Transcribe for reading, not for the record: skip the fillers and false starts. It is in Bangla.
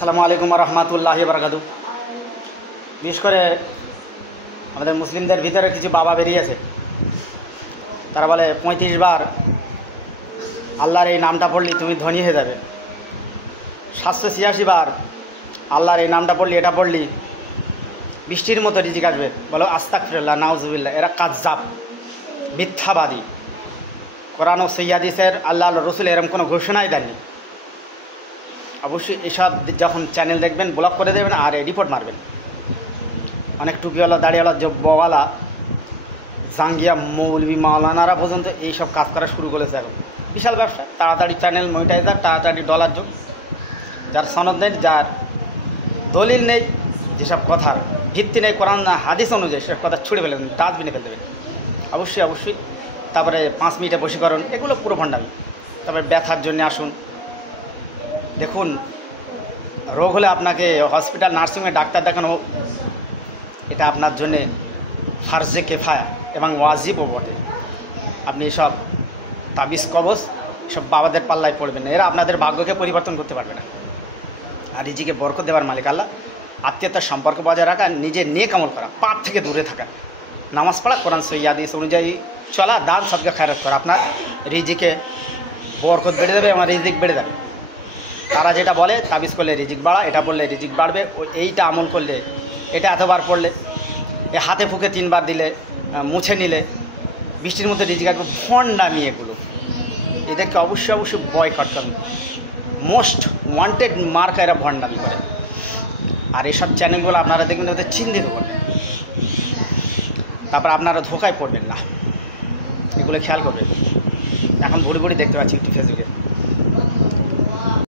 আসসালামু আলাইকুম রহমতুল্লাহি বারাকাতু। বিশেষ করে আমাদের মুসলিমদের ভিতরে কিছু বাবা বেরিয়েছে, তারা বলে 35 বার আল্লাহর এই নামটা পড়লি তুমি ধনী হয়ে যাবে, 786 বার আল্লাহর এই নামটা পড়লি, এটা পড়লি বৃষ্টির মতো রিজিক আসবে। বলো আস্তাগফিরুল্লাহ, নাউজুবিল্লাহ। এরা কাযযাব, মিথ্যাবাদী। কোরআন ও সহিহ হাদিসের আল্লাহ রসুল এরকম কোনো ঘোষণাই দেননি। অবশ্যই এসব যখন চ্যানেল দেখবেন ব্লক করে দেবেন আর রিপোর্ট মারবেন। অনেক টুপিওয়ালা, দাড়িওয়ালা, জব্বওয়ালা, জাঙ্গিয়া, মৌলবি, মাওলানারা পর্যন্ত এইসব কাজ করা শুরু করেছে। এখন বিশাল ব্যবসা, তাড়াতাড়ি চ্যানেল মনিটাইজার, তাড়াতাড়ি ডলার যোগ। যার সনদ নেই, যার দলিল নেই, যেসব কথার ভিত্তি নেই কোরআন হাদিস অনুযায়ী, সেসব কথা ছুড়ে ফেলে দেবেন, ডাস্টবিনে ফেলে দেবেন। অবশ্যই। তারপরে 5 মিনিটে বশীকরণ, এগুলো পুরো ভণ্ডামি। তারপরে ব্যথার জন্য আসুন, দেখুন রোগ হলে আপনাকে হসপিটাল, নার্সিংহোমে ডাক্তার দেখানো, এটা আপনার জন্যে ফার্জে কেফায়া এবং ওয়াজিবও বটে। আপনি এসব তাবিজ কবজ সব বাবাদের পাল্লায় পড়বেন না, এরা আপনাদের ভাগ্যকে পরিবর্তন করতে পারবে না। আর রিজিকে বরকত দেওয়ার মালিক আল্লাহ। আত্মীয়তার সম্পর্ক বজায় রাখা, নিজের নেক আমল করা, পাপ থেকে দূরে থাকা, নামাজ পড়া, কোরআন সহিহ হাদিস অনুযায়ী চলা, দান সদকা খায়রাত করা, আপনার রিজিকে বরকত বেড়ে যাবে, আমার রিজিক বেড়ে যাবে। তারা যেটা বলে তাবিজ করলে রিজিক বাড়া, এটা বললে রিজিক বাড়বে, এইটা আমল করলে, এটা এতবার পড়লে, এ হাতে ফুকে 3 বার দিলে, মুছে নিলে বৃষ্টির মধ্যে রিজিক আসবে। ভণ্ডামি এগুলো, এদেরকে অবশ্যই বয়কট করুন। মোস্ট ওয়ান্টেড মার্কা এরা ভণ্ডামি করে। আর এসব চ্যানেলগুলো আপনারা দেখবেন ওদের চিহ্নিত করবেন, তারপর আপনারা ধোকায় পড়বেন না, এগুলো খেয়াল করবেন। এখন ভুড়ি দেখতে পাচ্ছি একটু ফেসবুকে।